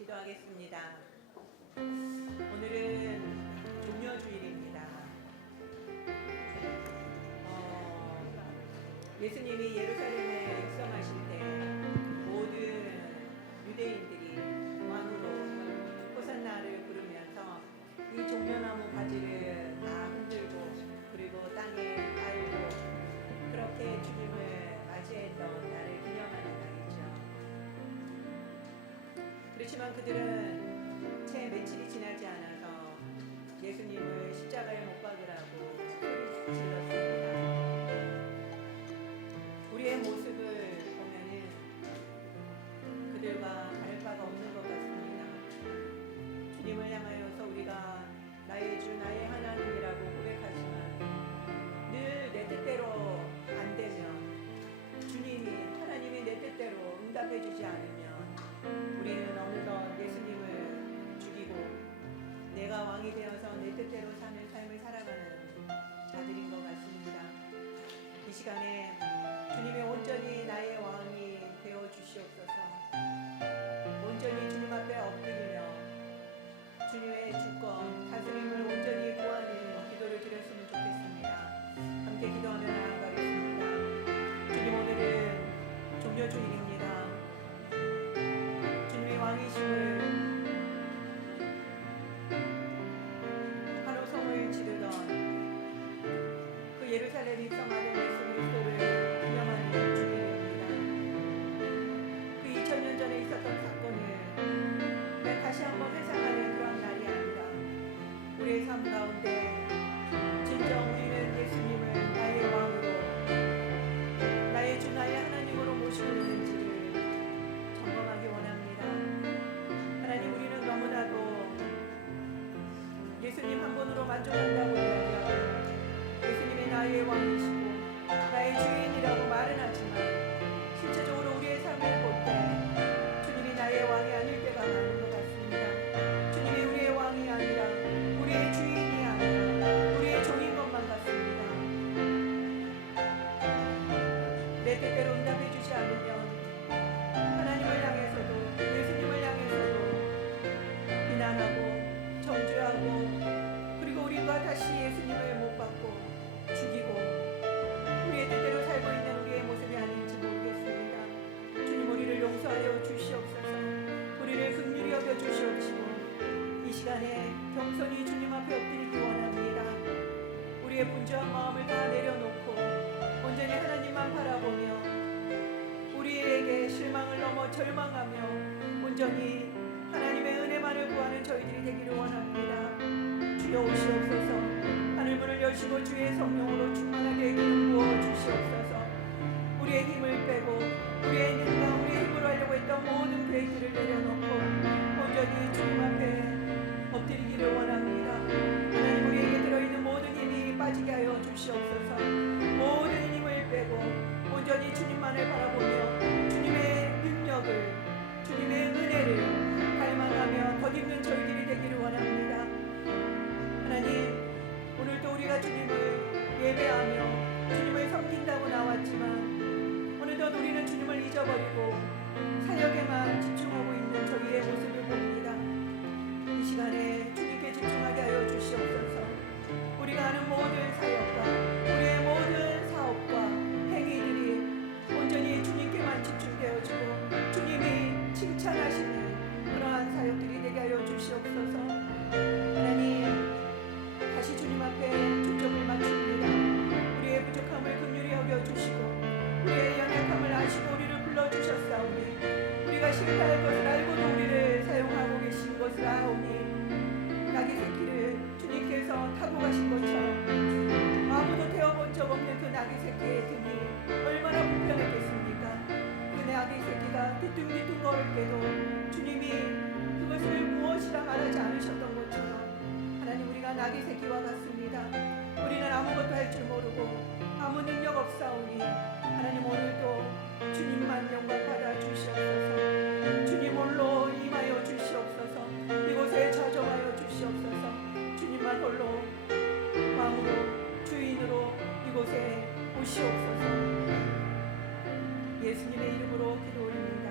기도하겠습니다. 오늘은 종려주일입니다. 예수님이 예루살렘에 입성하실 때 모든 유대인들이 왕으로 호산나를 부르면서 이 종려나무 가지를 다 흔들고 그리고 땅에 깔고 그렇게 주님을 맞이했던 날을 기념하는 날이죠. 그렇지만 그들은 채 며칠이 지나지 않아서 예수님을 십자가에 못 박으라고 소리 질렀습니다. 우리의 모습을 보면은 그들과 다를 바가 없는 것 같습니다. 주님을 향하여서 우리가 나의 주 나의 하나님이라고 고백하지만 늘 내 뜻대로 안 되면, 주님이 하나님이 내 뜻대로 응답해 주지 않으면 우리는 어느덧 예수님을 죽이고 내가 왕이 되어서 내 뜻대로 사는 삶을 살아가는 자들인 것 같습니다. 이 시간에 주님의 온전히 나의 왕이 되어 주시옵소서. 온전히 주님 앞에 엎드리며 주님의 주권 다스림을 온전히 구하는 기도를 드렸으면 좋겠습니다. 함께 기도하며 나아가겠습니다. 주님, 오늘은 종려주일입니다. 주님의 왕이심을 한호성을 지르던 그 예루살렘 입성하던 예수 그리스도를 기념하는 주일입니다. 그 2000년 전에 있었던 사건을 다시 한번 회상하는 그런 날이 아니라 우리의 삶 가운데 진정 우리는 예수님을 나의 왕으로, 나의 주 나의 하나님으로 모시고 있는지를 점검하기 원합니다. 하나님, 우리는 너무나도 예수님 한 분으로 만족한다고 이야기하고 예수님이 나의 왕이시고 나의 주인이라고 말은 하지만 실제적으로 우리의 삶을 볼 때 주님이 나의 왕이 아닐 때가 많은 것 같습니다. 주님이 우리의 왕이 아니라 우리의 주인이 아니라 우리의 종인 것만 같습니다. 내 뜻대로 응답해 주지 않으면 하나님을 향해서도 예수님을 향해서도 비난하고 정죄하고 그리고 우리가 다시 예수님을 못 받고 죽이고 우리의 뜻대로 살고 있는 우리의 모습이 아닌지 모르겠습니다. 주님, 우리를 용서하여 주시옵소서. 우리를 긍휼히 여겨 주시옵시고 이 시간에 겸손히 주님 앞에 엎드리기 원합니다. 우리의 분주한 마음을 다 내려놓고 온전히 하나님만 바라보며 우리에게 실망을 넘어 절망하며 온전히 하나님의 은혜만을 구하는 저희들이 되기를 원합니다. 주여 오시옵소서. 하늘문을 여시고 주의 성령으로 충만하게 기름 부어 주시옵소서. 우리의 힘을 빼고 우리의 능력, 우리의 힘으로 하려고 했던 모든 계획들을 내려놓고 온전히 주님 앞에 엎드리기를 원합니다. 하나님, 우리에게 들어있는 모든 힘이 빠지게 하여 주시옵소서. 모든 힘을 빼고 온전히 주님만을 바라보며 주님의 능력을, 주님의 은혜를 갈망하며 덧입는 저희들이 되기를 원합니다. 하나님, 오늘도 우리가 주님을 예배하며 주님을 섬긴다고 나왔지만 어느덧 우리는 주님을 잊어버리고 사역에만 집중하고 있는 저희의 모습을 봅니다. 이 시간에 주님께 집중하게 하여 주시옵소서. 우리가 하는 모든 사역과 우리의 모든 사업과 행위들이 온전히 주님께만 집중되어지고 주님이 칭찬하시는 그러한 사역들이 되게 하여 주시옵소서. 하나님, 다시 주님 앞에 초점을 맞춥니다. 우리의 부족함을 긍휼히 여겨주시고 우리의 연약함을 아시고 우리를 불러주셨사오니 우리가 실패할 것을 알고도 우리를 사용하고 계신 것을 아오니 낙이 새끼를 주님께서 타고 가신 것처럼 아무도 태워본 적 없는 그 낙이 새끼의 등이 얼마나 불편했겠습니까? 그 낙이 새끼가 뒤뚱뒤뚱 걸을 때도 주님이 그것을 무엇이라 말하지 않으셨던 것처럼 하나님, 우리가 낙이 새끼와 같습니다. 우리는 아무것도 할 줄 모르고 아무 능력 없사오니 하나님, 오늘도 주님만 영광 받아 주시옵소서. 주님 홀로 임하여 주시옵소서. 이곳에 좌정하여 주시옵소서. 주님만 홀로 왕으로 주인으로 이곳에 오시옵소서. 예수님의 이름으로 기도드립니다.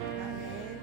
아멘.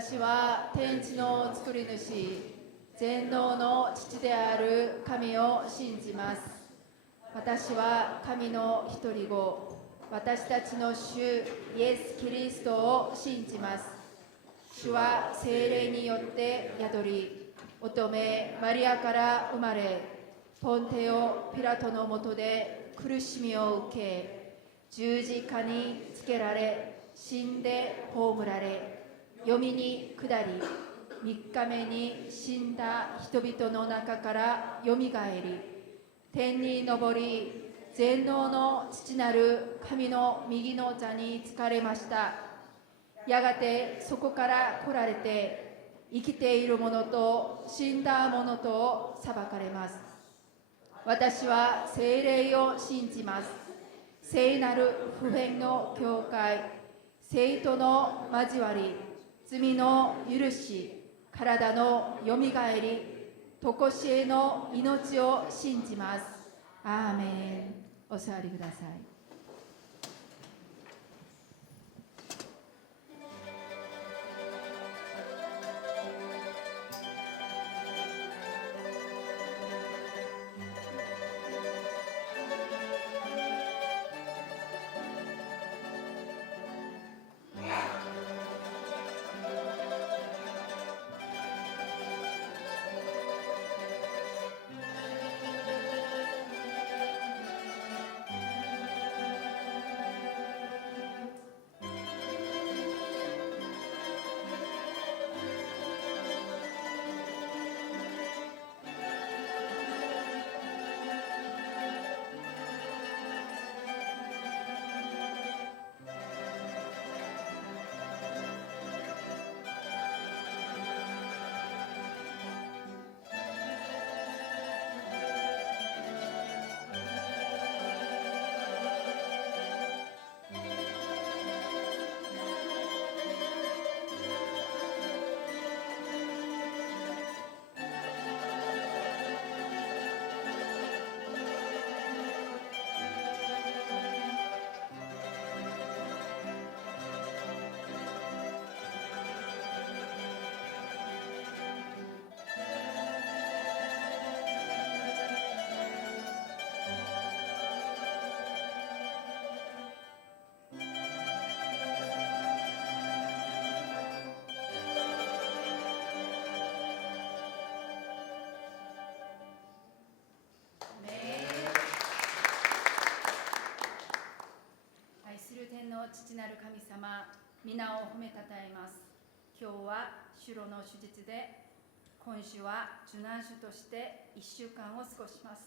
私は天地の作り主、全能の父である神を信じます。私は神の一人子、私たちの主イエス・キリストを信じます。主は聖霊によって宿り、乙女マリアから生まれ、ポンテオ・ピラトのもとで苦しみを受け、十字架につけられ、死んで葬られ、読みに下り、3日目に死んだ人々の中からよみがえり、天に昇り、全能の父なる神の右の座につかれました。やがてそこから来られて、生きている者と死んだ者とを裁かれます。私は聖霊を信じます。聖なる不変の教会、聖との交わり、罪の許し、体のよみがえり、とこしえの命を信じます。アーメン。お座りください。る神様、皆を褒めたたえます。今日は主炉の主日で、今週は受難週として1週間を過ごします。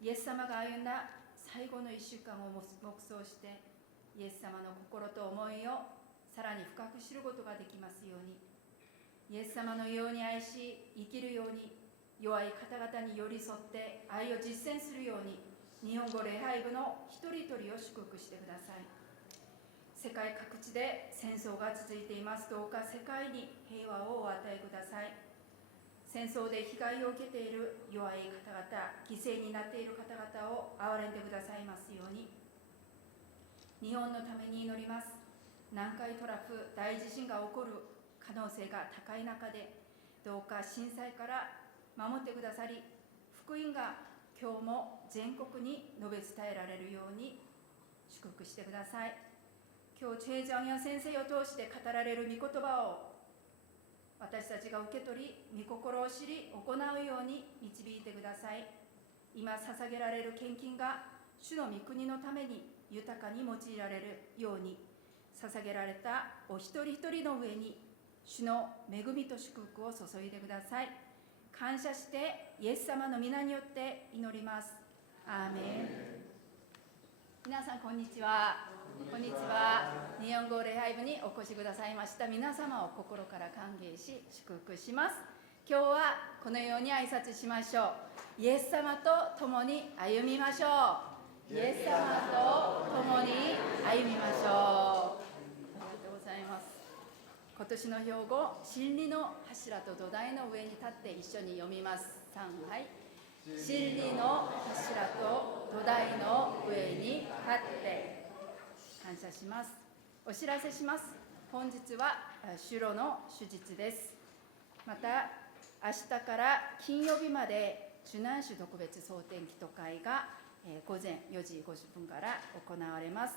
イエス様が歩んだ最後の1週間を黙想して、イエス様の心と思いをさらに深く知ることができますように、イエス様のように愛し生きるように、弱い方々に寄り添って愛を実践するように、日本語礼拝部の一人一人を祝福してください。世界各地で戦争が続いています。どうか世界に平和をお与えください。戦争で被害を受けている弱い方々、犠牲になっている方々を憐れんでくださいますように。日本のために祈ります。南海トラフ大地震が起こる可能性が高い中で、どうか震災から守ってくださり、福音が今日も全国に述べ伝えられるように祝福してください。今日、チェ・ジャンヤ先生を通して語られる御言葉を私たちが受け取り、御心を知り、行うように導いてください。今捧げられる献金が主の御国のために豊かに用いられるように、捧げられたお一人一人の上に主の恵みと祝福を注いでください。感謝してイエス様の皆によって祈ります。アーメン。皆さんこんにちは。こんにちは。日本語礼拝部にお越しくださいました皆様を心から歓迎し祝福します。今日はこのように挨拶しましょう。イエス様と共に歩みましょう。イエス様と共に歩みましょう。ありがとうございます。今年の標語、真理の柱と土台の上に立って一緒に読みます。3、はい。真理の柱と土台の上に立って感謝します。お知らせします。本日は主炉の主日です。また明日から金曜日まで受難週特別総天祈祷会が午前4時50分から行われます。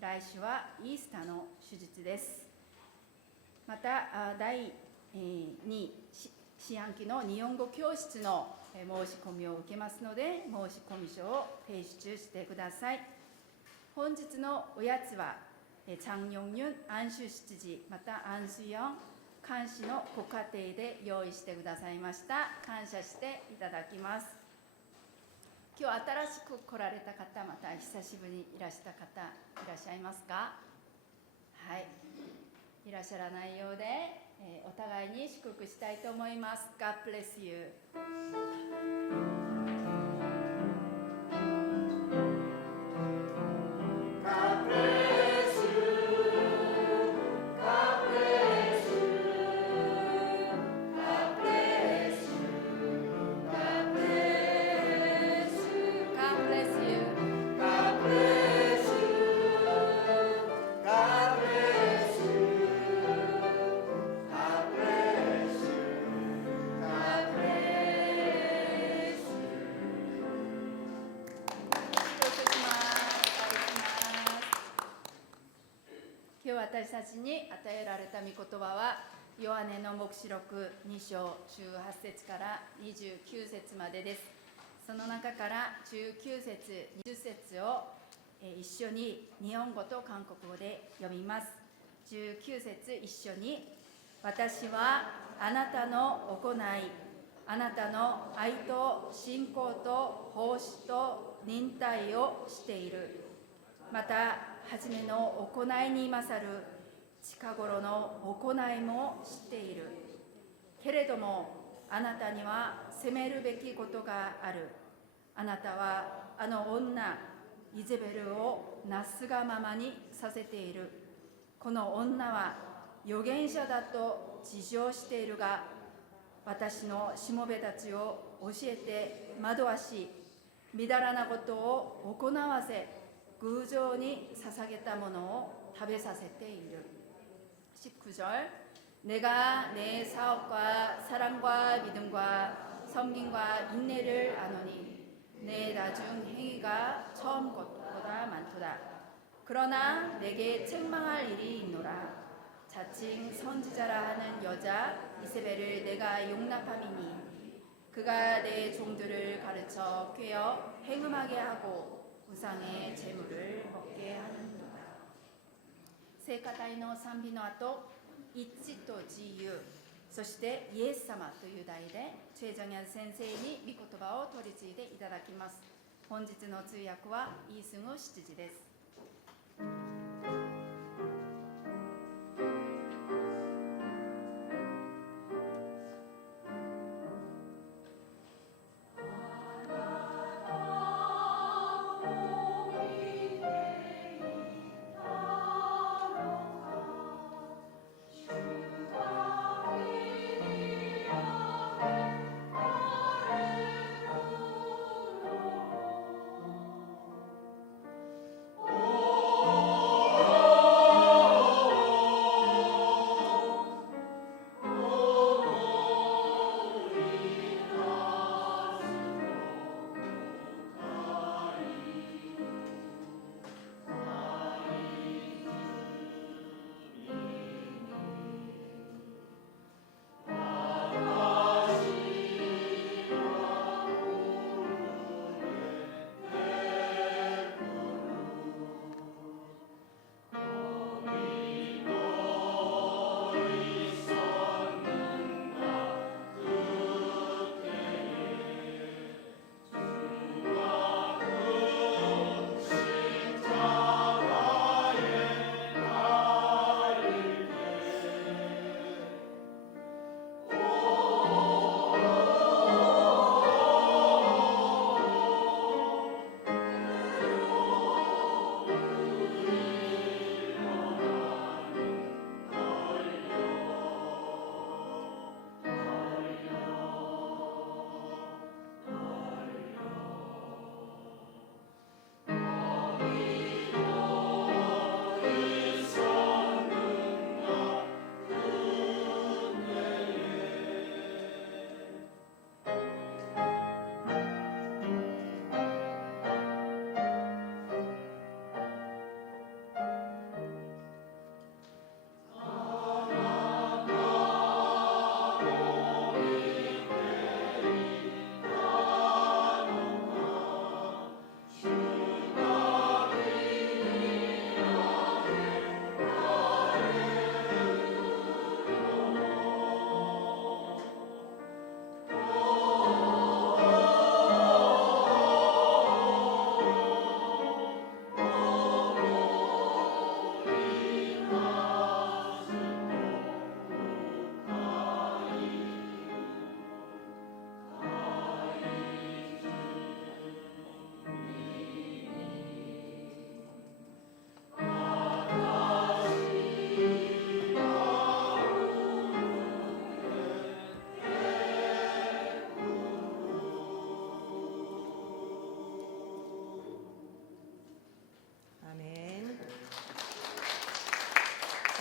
来週はイースターの主日です。また第2四半期の日本語教室の申し込みを受けますので、申し込み書を提出してください。本日のおやつは장용윤安州七時、また安수영監視のご家庭で用意してくださいました。感謝していただきます。今日新しく来られた方、また久しぶりにいらした方いらっしゃいますか？はい、いらっしゃらないようで、お互いに祝福したいと思います。God bless you。私たちに与えられた御言葉は、ヨハネの黙示録2章18節から29節までです。その中から19節20節を一緒に日本語と韓国語で読みます。19節一緒に。私はあなたの行い、あなたの愛と信仰と奉仕と忍耐をしている。また初めの行いに勝る近頃の行いも知っている。けれどもあなたには責めるべきことがある。あなたはあの女イゼベルをなすがままにさせている。この女は預言者だと自称しているが、私のしもべたちを教えて惑わし、みだらなことを行わせ、偶像に捧げたものを食べさせている。19절 내가 내 사업과 사랑과 믿음과 섬김과 인내를 아노니 내 나중 행위가 처음 것보다 많도다. 그러나 내게 책망할 일이 있노라. 자칭 선지자라 하는 여자 이세벨을 내가 용납함이니 그가 내 종들을 가르쳐 꾀어 행음하게 하고 우상의 재물을 먹게 하는도다. 聖歌隊の賛美の後、一致と自由、そしてイエス様という題で、チェジャギャル先生に御言葉を取り次いでいただきます。本日の通訳はイースグ七時です。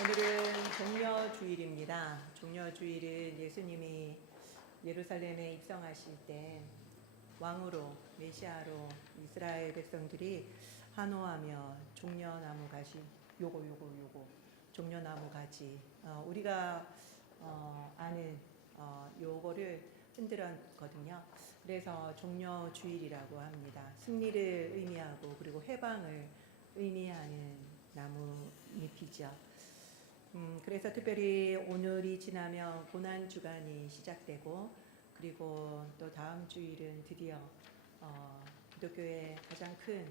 오늘은 종려주일입니다. 종려주일은 예수님이 예루살렘에 입성하실 때 왕으로 메시아로 이스라엘 백성들이 환호하며 종려나무 가지 요거 종려나무 가지 우리가 아는 요거를 흔들었거든요. 그래서 종려주일이라고 합니다. 승리를 의미하고 그리고 해방을 의미하는 나무잎이죠. 그래서 특별히 오늘이 지나면 고난 주간이 시작되고 그리고 또 다음 주일은 드디어 기독교의 가장 큰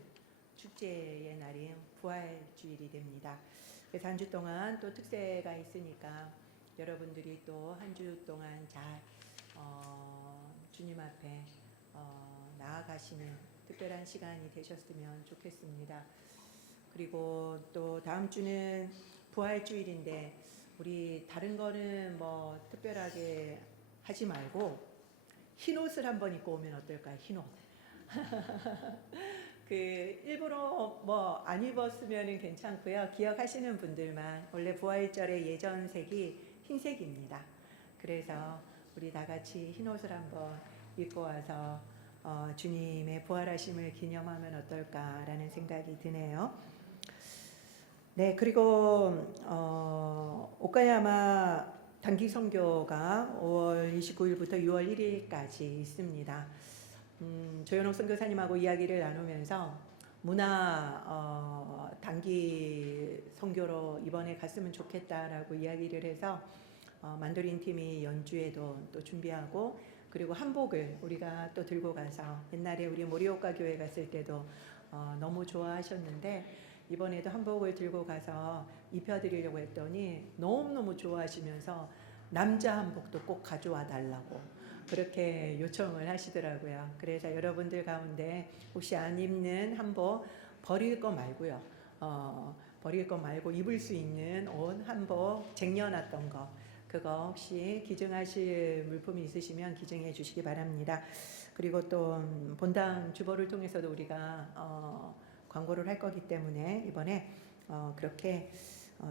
축제의 날인 부활주일이 됩니다. 그래서 한 주 동안 또 특세가 있으니까 여러분들이 또 한 주 동안 잘 주님 앞에 나아가시는 특별한 시간이 되셨으면 좋겠습니다. 그리고 또 다음 주는 부활주일인데 우리 다른 거는 뭐 특별하게 하지 말고 흰 옷을 한번 입고 오면 어떨까요? 흰 옷. 그 일부러 뭐 안 입었으면 괜찮고요. 기억하시는 분들만 원래 부활절의 예전색이 흰색입니다. 그래서 우리 다 같이 흰 옷을 한번 입고 와서 주님의 부활하심을 기념하면 어떨까라는 생각이 드네요. 네, 그리고 오카야마 단기 선교가 5월 29일부터 6월 1일까지 있습니다. 조현옥 선교사님하고 이야기를 나누면서 문화 단기 선교로 이번에 갔으면 좋겠다라고 이야기를 해서 만도린 팀이 연주회도 또 준비하고 그리고 한복을 우리가 또 들고 가서 옛날에 우리 모리오카 교회 갔을 때도 너무 좋아하셨는데 이번에도 한복을 들고 가서 입혀드리려고 했더니 너무너무 좋아하시면서 남자 한복도 꼭 가져와 달라고 그렇게 요청을 하시더라고요. 그래서 여러분들 가운데 혹시 안 입는 한복 버릴 거 말고요. 버릴 거 말고 입을 수 있는 옷 한복 쟁여놨던 거 그거 혹시 기증하실 물품이 있으시면 기증해 주시기 바랍니다. 그리고 또 본당 주보를 통해서도 우리가 광고를 할 거기 때문에 이번에 그렇게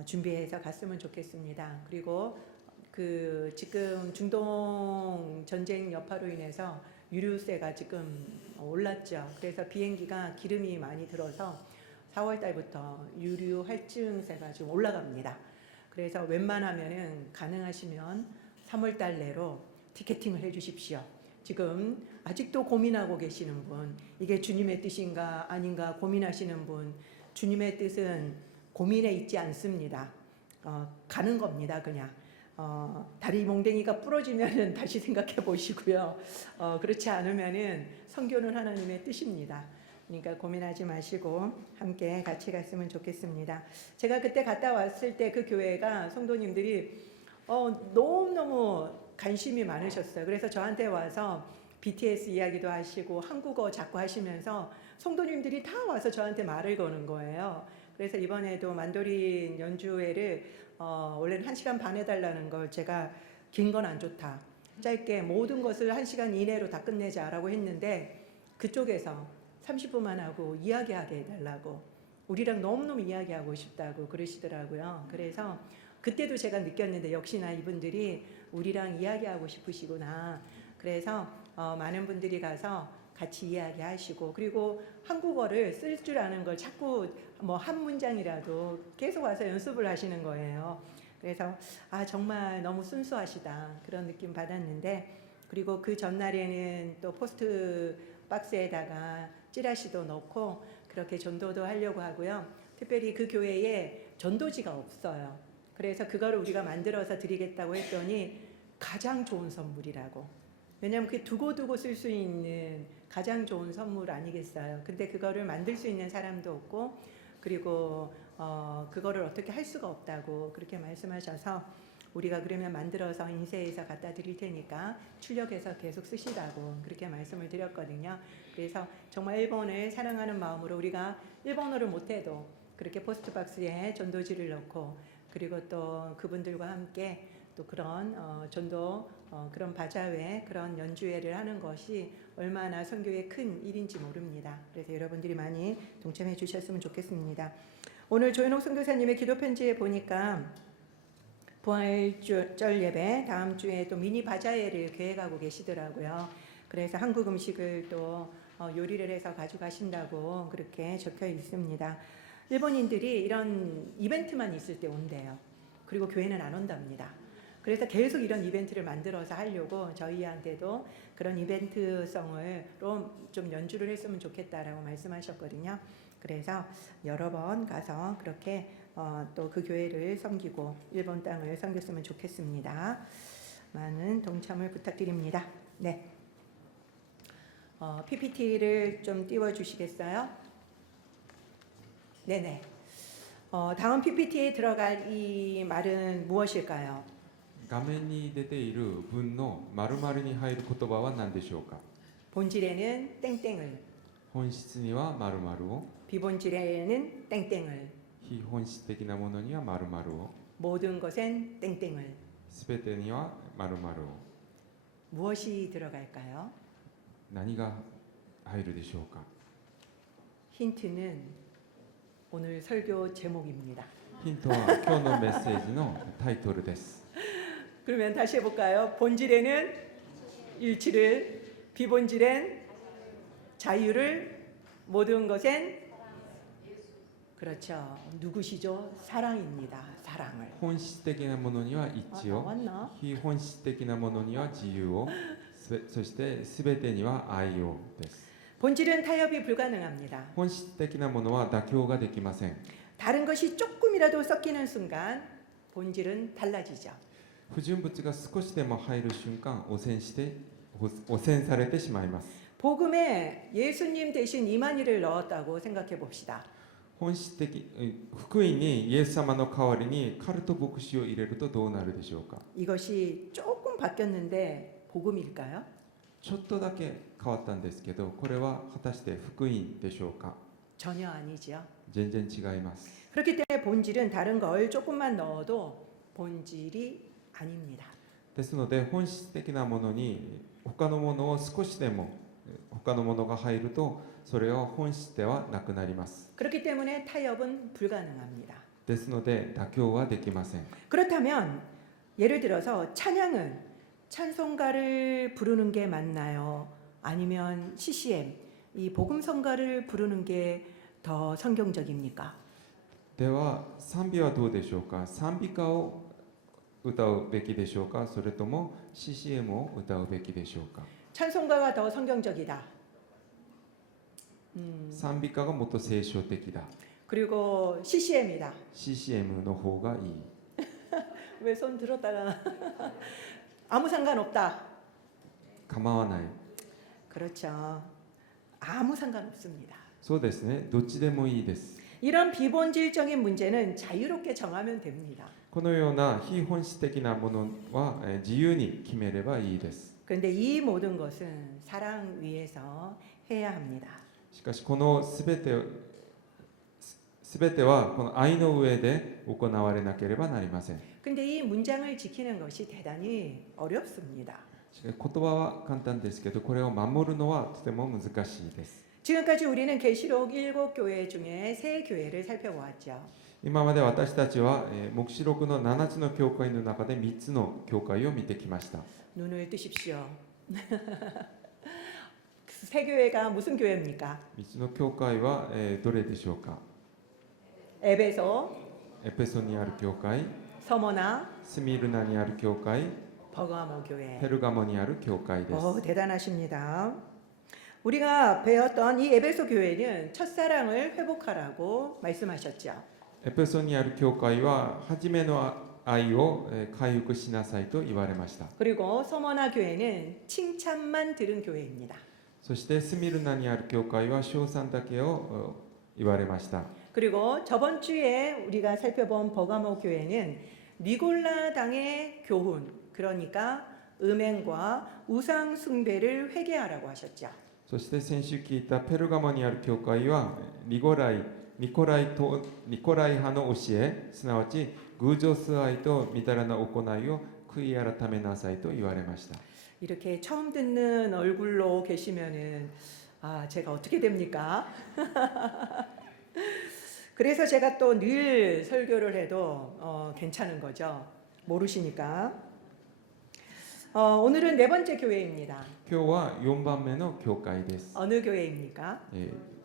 준비해서 갔으면 좋겠습니다. 그리고 그 지금 중동 전쟁 여파로 인해서 유류세가 지금 올랐죠. 그래서 비행기가 기름이 많이 들어서 4월 달부터 유류 할증세가 좀 올라갑니다. 그래서 웬만하면은 가능하시면 3월 달 내로 티켓팅을 해 주십시오. 지금 아직도 고민하고 계시는 분, 이게 주님의 뜻인가 아닌가 고민하시는 분, 주님의 뜻은 고민에 있지 않습니다. 가는 겁니다, 그냥. 다리 몽댕이가 부러지면은 다시 생각해 보시고요. 그렇지 않으면은 선교는 하나님의 뜻입니다. 그러니까 고민하지 마시고 함께 같이 갔으면 좋겠습니다. 제가 그때 갔다 왔을 때 그 교회가 성도님들이 너무너무 관심이 많으셨어요. 그래서 저한테 와서 BTS 이야기도 하시고 한국어 자꾸 하시면서 성도님들이 다 와서 저한테 말을 거는 거예요. 그래서 이번에도 만도린 연주회를 원래는 1시간 반 해달라는 걸 제가 긴 건 안 좋다. 짧게 모든 것을 1시간 이내로 다 끝내자라고 했는데 그쪽에서 30분만 하고 이야기하게 해달라고 우리랑 너무너무 이야기하고 싶다고 그러시더라고요. 그래서 그때도 제가 느꼈는데 역시나 이분들이 우리랑 이야기하고 싶으시구나. 그래서 많은 분들이 가서 같이 이야기하시고 그리고 한국어를 쓸 줄 아는 걸 자꾸 뭐 한 문장이라도 계속 와서 연습을 하시는 거예요. 그래서 정말 너무 순수하시다 그런 느낌 받았는데 그리고 그 전날에는 또 포스트 박스에다가 찌라시도 넣고 그렇게 전도도 하려고 하고요. 특별히 그 교회에 전도지가 없어요. 그래서 그거를 우리가 만들어서 드리겠다고 했더니 가장 좋은 선물이라고. 왜냐하면 그게 두고두고 쓸 수 있는 가장 좋은 선물 아니겠어요. 근데 그거를 만들 수 있는 사람도 없고 그리고 그거를 어떻게 할 수가 없다고 그렇게 말씀하셔서 우리가 그러면 만들어서 인쇄해서 갖다 드릴 테니까 출력해서 계속 쓰시라고 그렇게 말씀을 드렸거든요. 그래서 정말 일본을 사랑하는 마음으로 우리가 일본어를 못해도 그렇게 포스트박스에 전도지를 넣고 그리고 또 그분들과 함께 또 그런 전도 그런 바자회 그런 연주회를 하는 것이 얼마나 선교의 큰 일인지 모릅니다. 그래서 여러분들이 많이 동참해 주셨으면 좋겠습니다. 오늘 조현옥 선교사님의 기도 편지에 보니까 부활절 예배 다음 주에 또 미니 바자회를 계획하고 계시더라고요. 그래서 한국 음식을 또 요리를 해서 가져가신다고 그렇게 적혀 있습니다. 일본인들이 이런 이벤트만 있을 때 온대요. 그리고 교회는 안 온답니다. 그래서 계속 이런 이벤트를 만들어서 하려고 저희한테도 그런 이벤트성으로 좀 연주를 했으면 좋겠다라고 말씀하셨거든요. 그래서 여러 번 가서 그렇게 또 그 교회를 섬기고 일본 땅을 섬겼으면 좋겠습니다. 많은 동참을 부탁드립니다. 네, PPT를 좀 띄워주시겠어요? 네네. 다음 PPT에 들어갈 이 말은 무엇일까요? 画面に出ている文の〇〇に入る言葉は何でしょうか。 본질에는 땡땡을, 本質には〇〇を、 비본질에는 땡땡을, 非本質的なものには〇〇を、 모든 것엔 땡땡을. すべてには〇〇を。 무엇이 들어갈까요? 何が入るでしょうか。 힌트는 오늘 설교 제목입니다. ヒントは今日のメッセージのタイトルです。 그러면 다시 해볼까요? 본질에는 일치를, 비본질엔 자유를, 모든 것엔 그렇죠. 누구시죠? 사랑입니다. 사랑을. 本質的なものには一致を、 나왔나? 非本質的なものには自由を、そしてすべてには愛をです。 본질은 타협이 불가능합니다. 本質的なものは妥協ができません。 다른 것이 조금이라도 섞이는 순간 본질은 달라지죠. 不純物が少しでも入る瞬間、汚染されてしまいます。 복음에 예수님 대신 이만희를 넣었다고 생각해 봅시다. 本質的福音にイエス様の代わりにカルト牧師を入れるとどうなるでしょうか。 이것이 조금 바뀌었는데 복음일까요? ちょっとだけ変わったんですけど、これは果たして福音でしょうか。 전혀 아니죠. 全然違います。 그렇기 때문에 본질은 다른 걸 조금만 넣어도 본질이 아닙니다. ですので本質的なものに他のものを少しでも他のものが入るとそれは本質ではなくなります。 그렇기 때문에 타협은 불가능합니다. ですので妥協はできません。 그렇다면 예를 들어서 찬양은 찬송가를 부르는 게 맞나요? 아니면 CCM 이 복음성가를 부르는 게 더 성경적입니까? では賛美はどうでしょうか。賛美歌を歌うべきでしょうか、それとも CCM を歌うべきでしょうか。 찬송가가 더 성경적이다. 賛美歌がもっと聖書的だ。 그리고 CCM이다. CCM の方がいい。 왜 손 들었다가 아무 상관없다. 構わない。 그렇죠. 아무 상관없습니다. そうですね。どっちでもいいです。 이런 비본질적인 문제는 자유롭게 정하면 됩니다. このような非本質的なものは自由に決めればいいです。 그런데 이 모든 것은 사랑 위에서 해야 합니다. しかしこのすべてはこの愛の上で行われなければなりません。 근데 이 문장을 지키는 것이 대단히 어렵습니다. 言葉は簡単ですけど、これを守るのはとても難しいです。 지금까지 우리는 계시록 7교회 중에 3교회를 살펴보았죠. 今まで私たちは黙示録の7つの教会の中で3つの教会を見てきました。 눈을 뜨십시오. 3교회가 무슨 교회입니까? 3つの教会はどれでしょうか。 에베소, エペソにある教会、 서머나, スミルナにある教会、 버가모 교회. ペルガモにある教会です。 대단하십니다. 우리가 배웠던 이 에베소 교회는 첫사랑을 회복하라고 말씀하셨죠. エペソにある教会は初めの愛を回復しなさいと言われました。 그리고 서머나 교회는 칭찬만 들은 교회입니다. そしてスミルナにある教会は称賛だけを言われました。 그리고 저번 주에 우리가 살펴본 버가모 교회는 니골라당의 교훈, 그러니까 음행과 우상 숭배를 회개하라고 하셨죠. そして先週聞いたペルガモにある教会はニコライ派の教え、すなわち偶像崇拝とみだらな行いを悔い改めなさいと言われました。 이렇게 처음 듣는 얼굴로 계시면은 제가 어떻게 됩니까? 그래서 제가 또 늘 설교를 해도 괜찮은 거죠. 모르시니까. 오늘은 네 번째 교회입니다. 今日は4番目の教会です。 어느 교회입니까?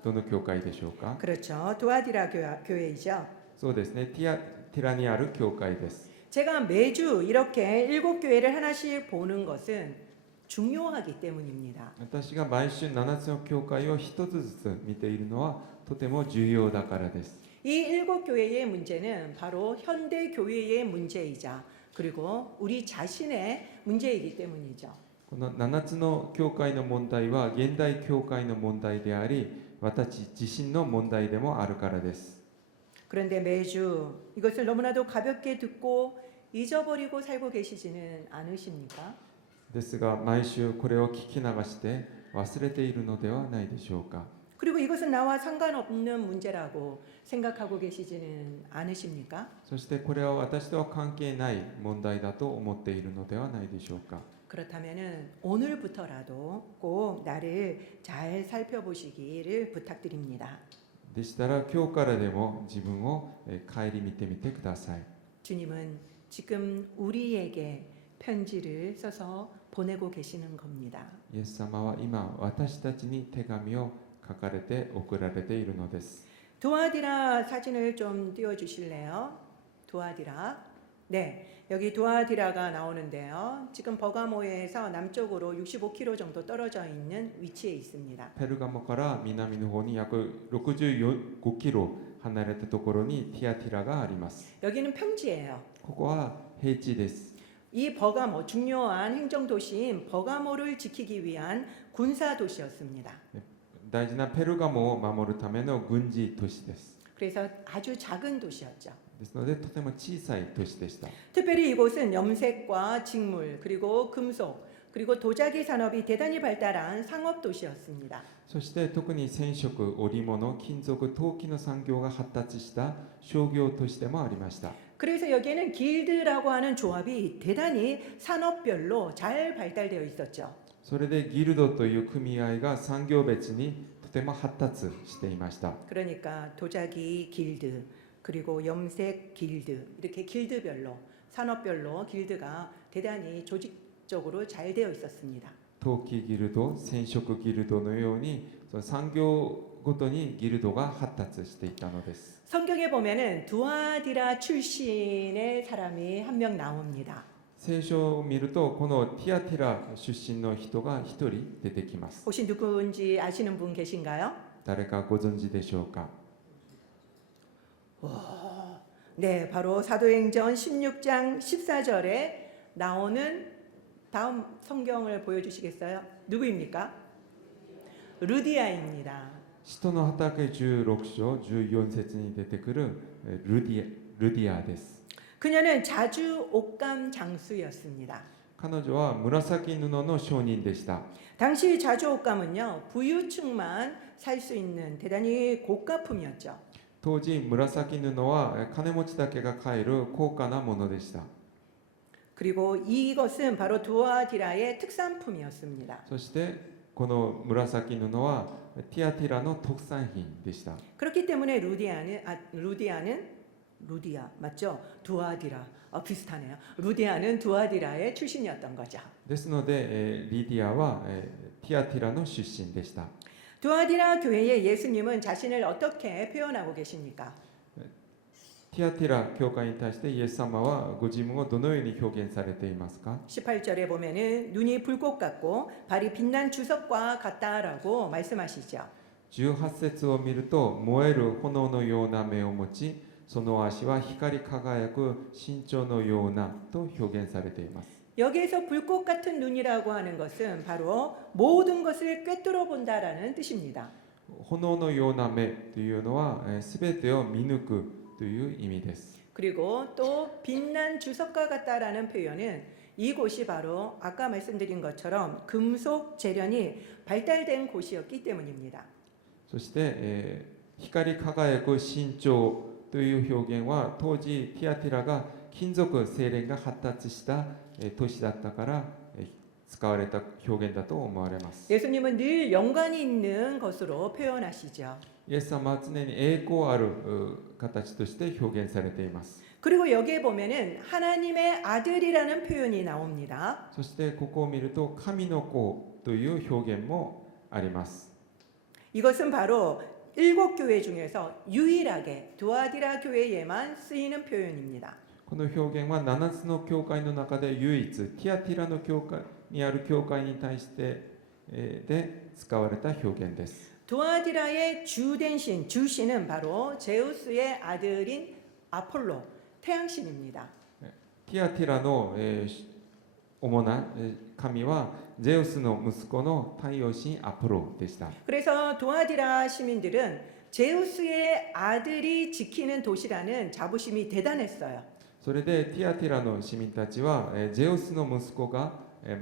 どの教会でしょうか。 그렇죠. 두아디라 교회이죠. そうですね。ティラにある教会です。 제가 매주 이렇게 7교회를 하나씩 보는 것은 중요하기 때문입니다. 私が毎週7つの教会を1つずつ見ているのはとても重要だからです。 이 7교회의 문제는 바로 현대 교회의 문제이자 그리고 우리 자신의 문제이기 때문이죠. この7つの教会の問題は現代教会の問題であり、私自身の問題でもあるからです。 그런데 매주 이것을 너무나도 가볍게 듣고 잊어버리고 살고 계시지는 않으십니까? ですが毎週これを聞き流して忘れているのではないでしょうか。 그리고 이것은 나와 상관없는 문제라고 생각하고 계시지는 않으십니까? そしてこれは私とは関係ない問題だと思っているのではないでしょうか。 그렇다면은 오늘부터라도 꼭 나를 잘 살펴보시기를 부탁드립니다. でしたら今日からでも自分を顧みてみてください。 주님은 지금 우리에게 편지를 써서 보내고 계시는 겁니다. イエス様は今私たちに手紙を書かれて送られているのです。 두아디라 사진을 좀 띄워 주실래요? 두아디라. 네, 여기 두아디라가 나오는데요. 지금 버가모에서 남쪽으로 65km 정도 떨어져 있는 위치에 있습니다. ペルガモから南の方に約65キロ離れたところにティアティラがあります。 여기는 평지예요. ここは平地です。 이 버가모, 중요한 행정 도시인 버가모를 지키기 위한 군사 도시였습니다. 大事なペルガモを守るための軍事都市です。 그래서 아주 작은 도시였죠. ですのでとても小さい都市でした。 특별히 이곳은 염색과 직물, 그리고 금속, 그리고 도자기 산업이 대단히 발달한 상업 도시였습니다. そして特に染色、織物、金属、陶器の産業が発達した商業都市でもありました。 그래서 여기에는 길드라고 하는 조합이 대단히 산업별로 잘 발달되어 있었죠. それでギルドという組合が産業別にとても発達していました。 그러니까 도자기 길드, 그리고 염색 길드, 이렇게 길드별로, 산업별로 길드가 대단히 조직적으로 잘 되어 있었습니다. 陶器ギルド、染色ギルドのようにその産業ごとにギルドが発達していたのです。 성경에 보면은 두아디라 출신의 사람이 한 명 나옵니다. 聖書を見るとこのティアティラ出身の人が一人出てきます。 혹시 누구인지 아시는 분 계신가요? 誰かご存知でしょうか。 네, 바로 사도행전 16장 14절에 나오는 다음 성경을 보여주시겠어요? 누구입니까? 루디아입니다. 使徒の働き16章14節に出てくるルディアです。 그녀는 자주 옷감 장수였습니다. 彼女は紫布の商人でした。 당시 자주 옷감은요, 부유층만 살 수 있는 대단히 고가품이었죠. 当時紫布は金持ちだけが買える高価なものでした。 그리고 이것은 바로 두아디라의 특산품이었습니다. そしてこの紫布はティアティラの特産品でした。 그렇기 때문에 루디아 맞죠? 두아디라 비슷하네요. 루디아는 두아디라의 출신이었던 거죠. ですので、リディアはティアティラの出身でした。 두아디라 교회에 예수님은 자신을 어떻게 표현하고 계십니까? ティアティラ教会に対してイエス様はご自分をどのように表現されていますか。 18절에 보면은 눈이 불꽃 같고 발이 빛난 주석과 같다라고 말씀하시죠. 18節を見ると燃える炎のような目を持ち、その足は光り輝く身長のようなと表現されています。 여기에서 불꽃 같은 눈이라고 하는 것은 바로 모든 것을 꿰뚫어 본다라는 뜻입니다. 炎のような目というのはすべてを見抜くという意味です。 그리고 또 빛난 주석과 같다라는 표현은 이곳이 바로 아까 말씀드린 것처럼 금속 재련이 발달된 곳이었기 때문입니다. そして、光り輝く身長という表現は当時ティアティラが金属精錬が発達した都市だったから使われた表現だと思われます。 예수님은 늘 연관이 있는 것으로 표현하시죠. イエス様は常に栄光ある形として表現されています。 그리고 여기에 보면은 하나님의 아들이라는 표현이 나옵니다. そしてここを見ると神の子という表現もあります。 이것은 바로 7교회 중에서 유일하게 두아디라 교회에만 쓰이는 표현입니다. この表現は7つの教会の中で唯一ティアティラの教会にある教会に対してで使われた表現です。 두아디라의 주된 신, 주신은 바로 제우스의 아들인 아폴로, 태양신입니다. ティアティラの主な神はゼウスの息子の太陽神アポロでした。 그래서 두아디라 시민들은 제우스의 아들이 지키는 도시라는 자부심이 대단했어요. それでティアティラの市民たちはゼウスの息子が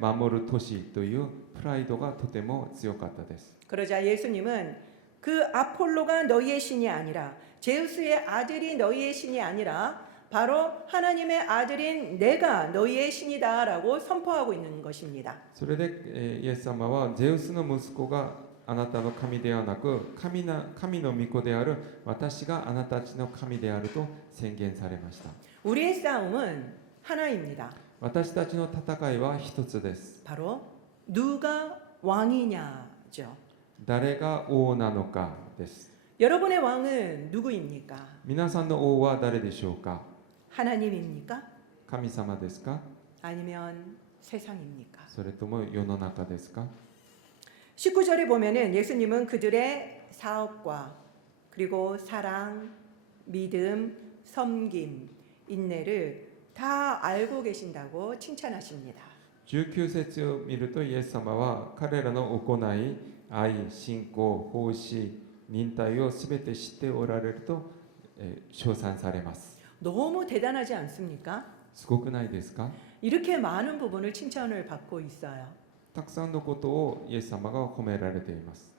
守る都市というプライドがとても強かったです。 그러자 예수님은 그 아폴로가 너희의 신이 아니라 제우스의 아들이 너희의 신이 아니라 바로 하나님의 아들인 내가 너희의 신이다라고 선포하고 있는 것입니다. それでイエス様はゼウスの息子があなたの神ではなく神の御子である私があなたたちの神であると宣言されました。 우리의 싸움은 하나입니다. 私たちの戦いは一つです。 바로 누가 왕이냐죠. 誰が王なのかです。 여러분의 왕은 누구입니까? 皆さんの王は誰でしょうか。 하나님입니까? 神様ですか、 아니면 세상입니까? それとも世の中ですか。 19절에 보면은 예수님은 그들의 사업과 그리고 사랑, 믿음, 섬김, 인내를 다 알고 계신다고 칭찬하십니다. 19節を見ると、イエス様は彼らの行い、愛、信仰、奉仕、忍耐をすべて知っておられると、称賛されます。 너무 대단하지 않습니까? すごくないですか。 이렇게 많은 부분을 칭찬을 받고 있어요. たくさんのことをイエス様が褒められています。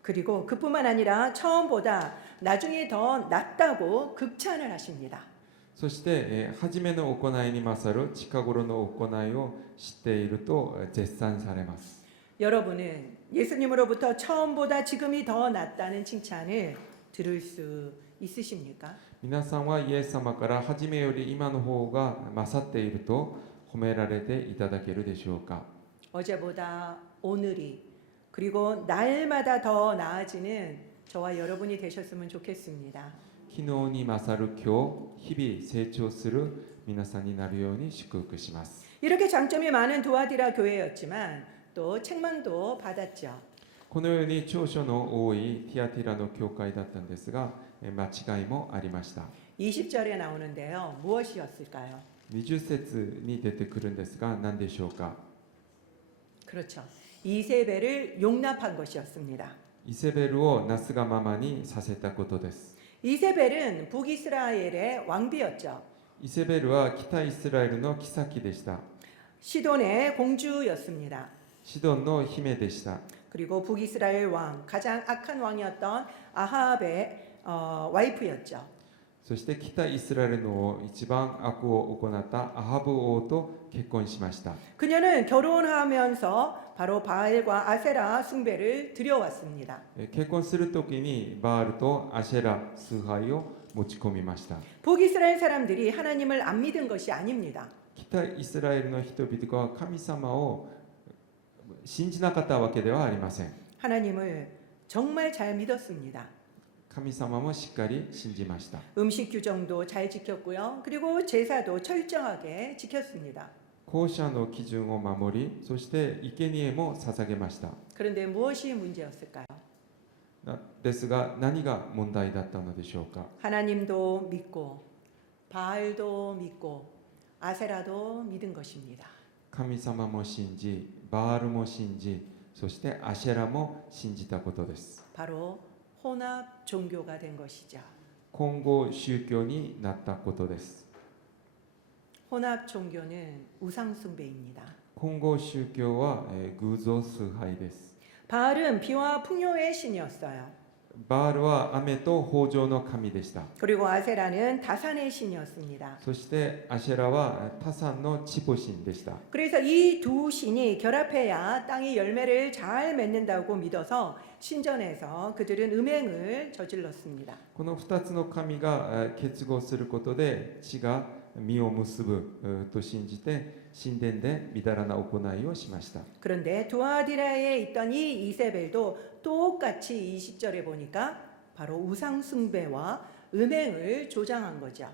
그리고 그뿐만 아니라 처음보다 나중에 더 낫다고 극찬을 하십니다. そして、初めの行いに勝る近頃の行いを知っていると絶賛されます。 여러분은 예수님으로부터 처음보다 지금이 더 낫다는 칭찬을 들을 수 있으십니까? 皆さんはイエス様から初めより今の方が勝っていると褒められていただけるでしょうか。 어제보다 오늘이 그리고 날마다 더 나아지는 저와 여러분이 되셨으면 좋겠습니다. 昨日に勝る今日、日々成長する皆さんになるように祝福します。 이렇게 장점이 많은 두아디라 교회였지만 또 책망도 받았죠. このように長所の多いティアティラの教会だったんですが、間違いもありました。 20절에 나오는데요. 무엇이었을까요? 20節に出てくるんですが、何でしょうか。 그렇죠. 이세벨을 용납한 것이었습니다. イセベルをなすがままにさせたことです。 이세벨은 북이스라엘의 왕비였죠. イセベルは北イスラエルの妃でした。 시돈의 공주였습니다. シドンの姫でした。 그리고 북이스라엘 왕, 가장 악한 왕이었던 아합의 와이프였죠. そして北イスラエルの一番悪を行ったアハブ王と結婚しました。 그녀는 결혼하면서 바로 바알과 아세라 숭배를 드려왔습니다. 結婚するときにバールとアシェラ崇拝を持ち込みました。 북이스라엘 사람들이 하나님을 안 믿은 것이 아닙니다. 北イスラエルの人々が神様を信じなかったわけではありません。 하나님을 정말 잘 믿었습니다. 神様もしっかり信じました。 음식 규정도 잘 지켰고요. 그리고 제사도 철저하게 지켰습니다. 後者の基準を守り、そして生贄も捧げました。 그런데 무엇이 문제였을까요? ですが何が問題だったのでしょうか。 하나님도 믿고 바알도 믿고 아세라도 믿은 것입니다. 神様も信じ、バールも信じ、そしてアシェラも信じたことです。 바로 혼합 종교가 된 것이죠. 混合宗教になったことです。 혼합 종교는 우상 숭배입니다. 混合宗教は、偶像崇拝です。 바알은 비와 풍요의 신이었어요. バールは雨と豊穣の神でした。 그리고 아세라는 다산의 신이었습니다. そしてアシェラは他山の地母神でした。 그래서 이 두 신이 결합해야 땅이 열매를 잘 맺는다고 믿어서 신전에서 그들은 음행을 저질렀습니다. この2つの神が結合することで地が実を結ぶと信じて神殿でみだらな行いをしました。 그런데 두아디라에 있던 이 이세벨도 똑같이 20절에 보니까 바로 우상 숭배와 음행을 조장한 거죠.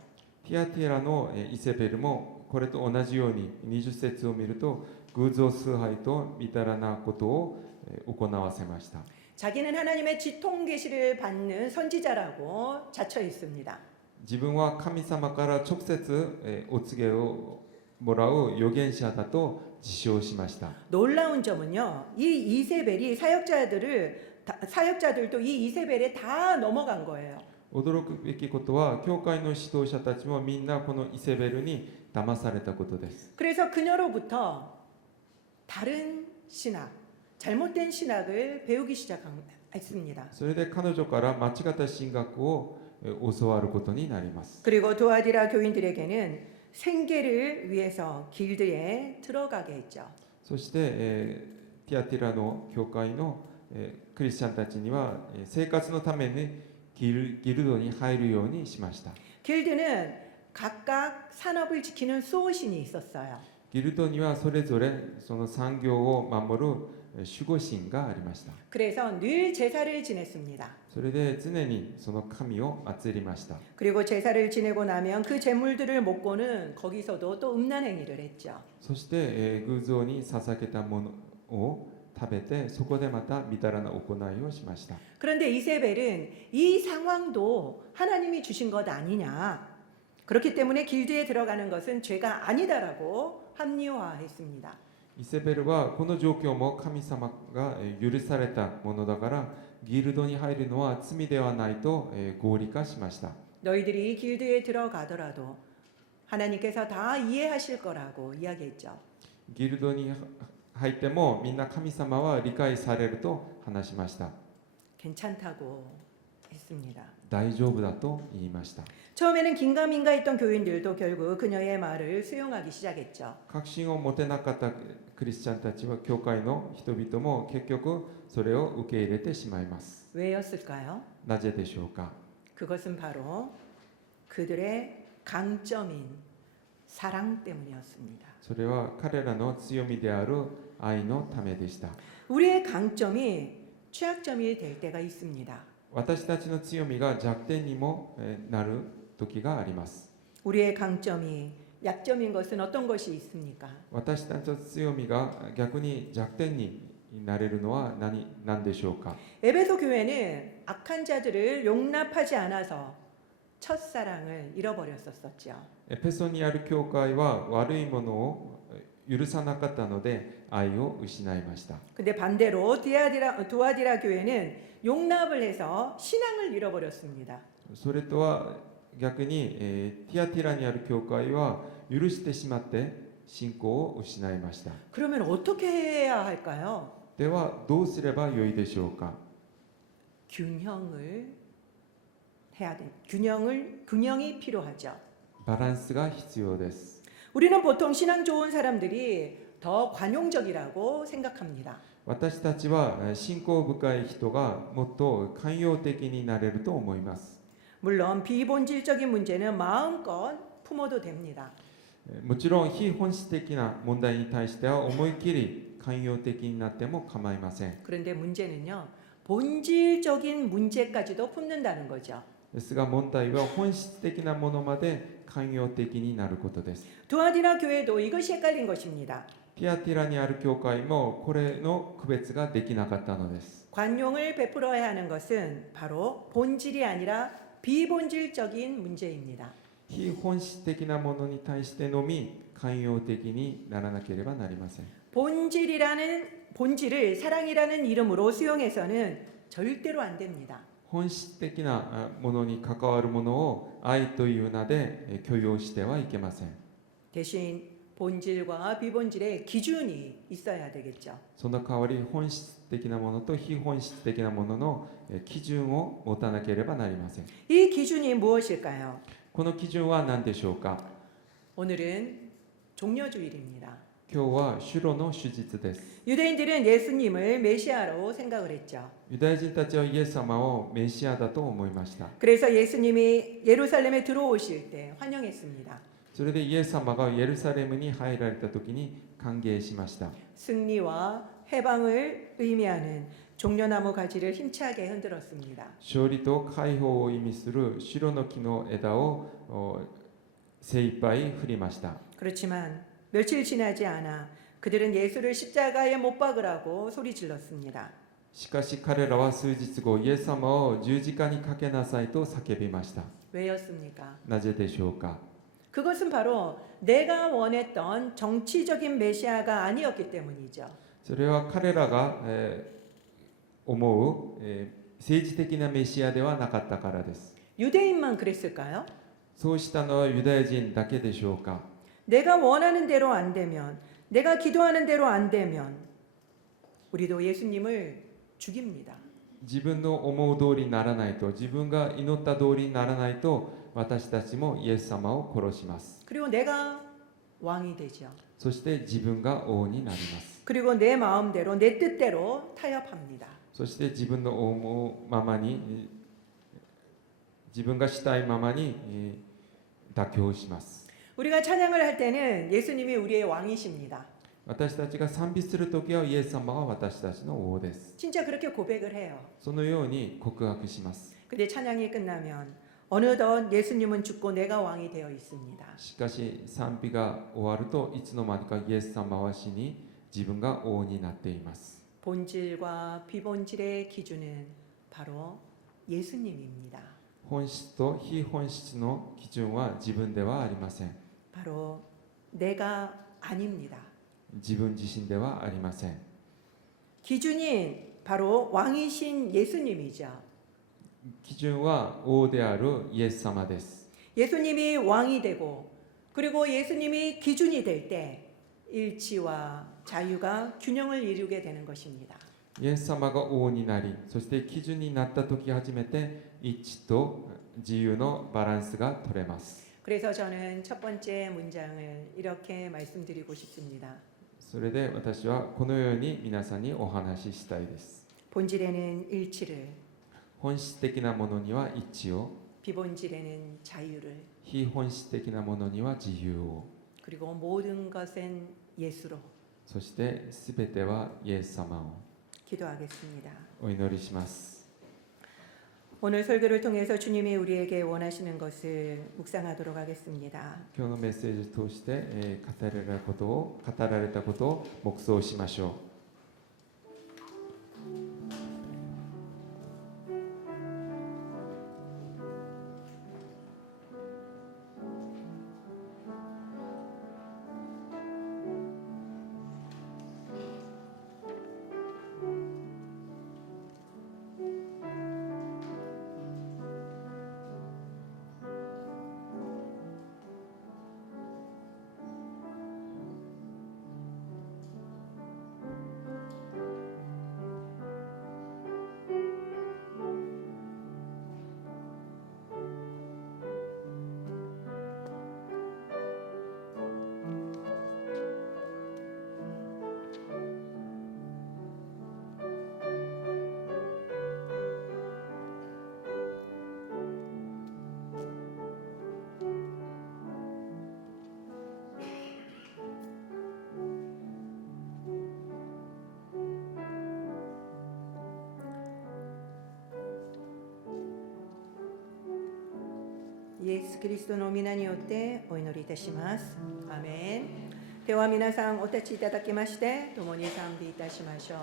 ティアティラのイセベルもこれと同じように20節を見ると偶像崇拝とみだらなことを行わせました。 자기는 하나님의 지통 계시를 받는 선지자라고 자처 있습니다. 自分は神様から直接お告げをもらう預言者だと自称しました。 놀라운 점은요, 이 이세벨이 사역자들도 이 이세벨에 다 넘어간 거예요. 驚くべきことは教会の指導者たちもみんなこのイセベルに騙されたことです。 그래서 그녀로부터 다른 신학, 잘못된 신학을 배우기 시작했습니다. それで彼女から間違った神学を教わることになります。 그리고 두아디라 교인들에게는 생계를 위해서 길드에 들어가게 했죠. そして、ティアティラの教会の、クリスチャンたちには、生活のためにギルドに入るようにしました。 길드는 각각 산업을 지키는 수호신이 있었어요. ギルドにはそれぞれその産業を守る守護神がありました。 그래서 늘 제사를 지냈습니다. それで常にその神を祀りました。 그리고 제사를 지내고 나면 그 제물들을 먹고는 거기서도 또 음란 행위를 했죠. そして、偶像に捧げたものを食べてそこでまたみだらな行いをしました。 그런데 이세벨은 이 상황도 하나님이 주신 것 아니냐. 그렇기 때문에 길드에 들어가는 것은 죄가 아니다라고 합리화했습니다. イセベルはこの状況も神様が許されたものだからギルドに入るのは罪ではないと合理化しました。 너희들이 길드에 들어가더라도 하나님께서 다 이해하실 거라고 이야기했죠. ギルドに入ってもみんな神様は理解されると話しました。 괜찮다고 했습니다. 大丈夫だと言いました。 처음에는 긴가민가했던 교인들도 결국 그녀의 말을 수용하기 시작했죠. 確信を持てなかったクリスチャンたちは教会の人々も結局それを受け入れてしまいます。 왜였을까요? なぜでしょうか。 그것은 바로 그들의 강점인 사랑 때문이었습니다. それは彼らの強みである愛のためでした。 우리의 강점이 취약점이 될 때가 있습니다. 私たちの強みが弱点にもなる時があります。 우리의 강점이 약점인 것은 어떤 것이 있습니까? 私たちの強みが逆に弱点になれるのは何でしょうか。 에베소 교회는 악한 자들을 용납하지 않아서 첫사랑을 잃어버렸었죠. エペソにある教会は悪いものを許さなかったので愛を失いました。 근데 반대로 두아디라 교회는 용납을 해서 신앙을 잃어버렸습니다. それとは逆に、ティアティラにある教会は許してしまって信仰を失いました。 그러면 어떻게 해야 할까요? ではどうすればよいでしょうか。 균형을 해야 돼. 균형이 필요하죠. バランスが必要です。 우리는 보통 신앙 좋은 사람들이 더 관용적이라고 생각합니다. 私たちは信仰深い人がもっと寛容的になれると思います。 물론 비본질적인 문제는 마음껏 품어도 됩니다. もちろん非本質的な問題に対しては思い切り寛容的になっても構いません。 그런데 문제는요. 본질적인 문제까지도 품는다는 거죠. ですが問題は本質的なものまで寛容的になることです。 두아디라 교회도 이것이 헷갈린 것입니다. ティアティラにある教会もこれの区別ができなかったのです。 관용을 베풀어야 하는 것은 바로 본질이 아니라 비본질적인 문제입니다. 非本質的なものに対してのみ寛容的にならなければなりません。 본질을 사랑이라는 이름으로 수용해서는 절대로 안 됩니다. 本質的なものに関わるものを愛という名で許容してはいけません。 대신 본질과 비본질의 기준이 있어야 되겠죠. その代わり本質的なものと非本質的なものの基準を持たなければなりません。 이 기준이 무엇일까요? この基準は何でしょうか。 오늘은 종려주일입니다. 今日は主路の手術です。 유대인들은 예수님을 메시아로 생각을 했죠. ユダヤ人たちはイエス様をメシアだと思いました。 그래서 예수님이 예루살렘에 들어오실 때 환영했습니다. それでイエス様がエルサレムに入られた時に歓迎しました。 승리와 해방을 의미하는 종려나무 가지를 힘차게 흔들었습니다. 勝利と解放を意味する白の木の枝を精一杯振りました。 그렇지만 며칠 지나지 않아 그들은 예수를 십자가에 못 박으라고 소리 질렀습니다. しかし彼らは数日後イエス様を十字架にかけなさいと叫びました。 왜였습니까? なぜでしょうか。 그것은 바로 내가 원했던 정치적인 메시아가 아니었기 때문이죠. それは彼らが、思う、政治的なメシアではなかったからです。 유대인만 그랬을까요? そうしたのはユダヤ人だけでしょうか。 내가 원하는 대로 안 되면, 내가 기도하는 대로 안 되면 우리도 예수님을 죽입니다. 自分の思う通りにならないと、自分が祈った通りにならないと、私たちもイエス様を殺します。 그리고 내가 왕이 되죠. そして自分が王になります。 그리고 내 마음대로 내 뜻대로 타협합니다. そして自分の思うままに、自分がしたいままに妥協します。 우리가 찬양을 할 때는 예수님이 우리의 왕이십니다. 私たちが賛美するときはイエス様が私たちの王です。 진짜 그렇게 고백을 해요. そのように告白します。 근데 찬양이 끝나면 어느덧 예수님은 죽고 내가 왕이 되어 있습니다. しかし賛美が終わるといつの間にかイエス様は死に自分が王になっています。 본질과 비본질의 기준은 바로 예수님입니다. 本質と非本質の基準は自分ではありません。 바로 내가 아닙니다. 自分自身ではありません。 기준이 바로 왕이신 예수님이죠. 基準は王であるイエス様です。 예수님이 왕이 되고 그리고 예수님이 기준이 될 때 일치와 자유가 균형을 이루게 되는 것입니다. イエス様が王になり、そして基準になった時初めて一致と自由のバランスが取れます。 그래서 저는 첫 번째 문장을 이렇게 말씀드리고 싶습니다. それで私はこのように皆さんにお話ししたいです。 본질에는 일치를, 本質的なものには一致を、 비본질에는 자유를, 非本質的なものには自由を、 그리고 모든 것은 예수로 そしてすべてはイエス様を 기도하겠습니다. お祈りします。 오늘 설교를 통해서 주님이 우리에게 원하시는 것을 묵상하도록 하겠습니다. 今日のメッセージを通して、語られたことを黙想しましょう。イエス・キリストの皆によってお祈りいたします。アーメン。では皆さんお立ちいただきまして共に賛美いたしましょう。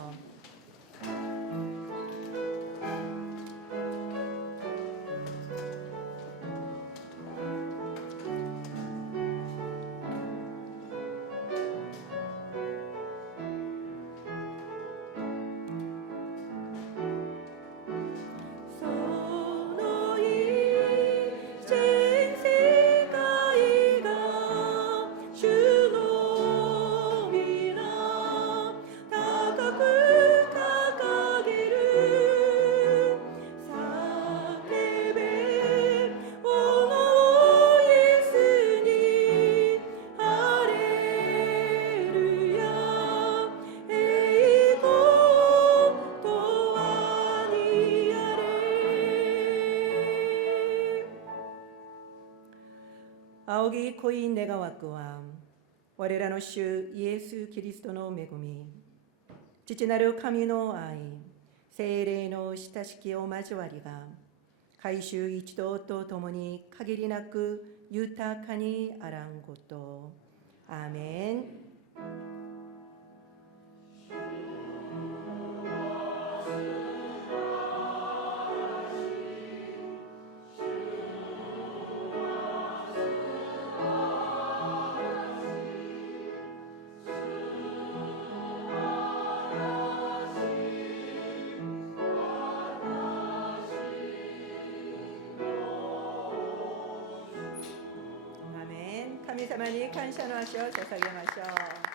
仰ぎ恋願わくは我らの主イエス・キリストの恵み、父なる神の愛、聖霊の親しきお交わりが改宗一同と共に限りなく豊かにあらんこと。アーメン。神様に感謝の足を捧げましょう。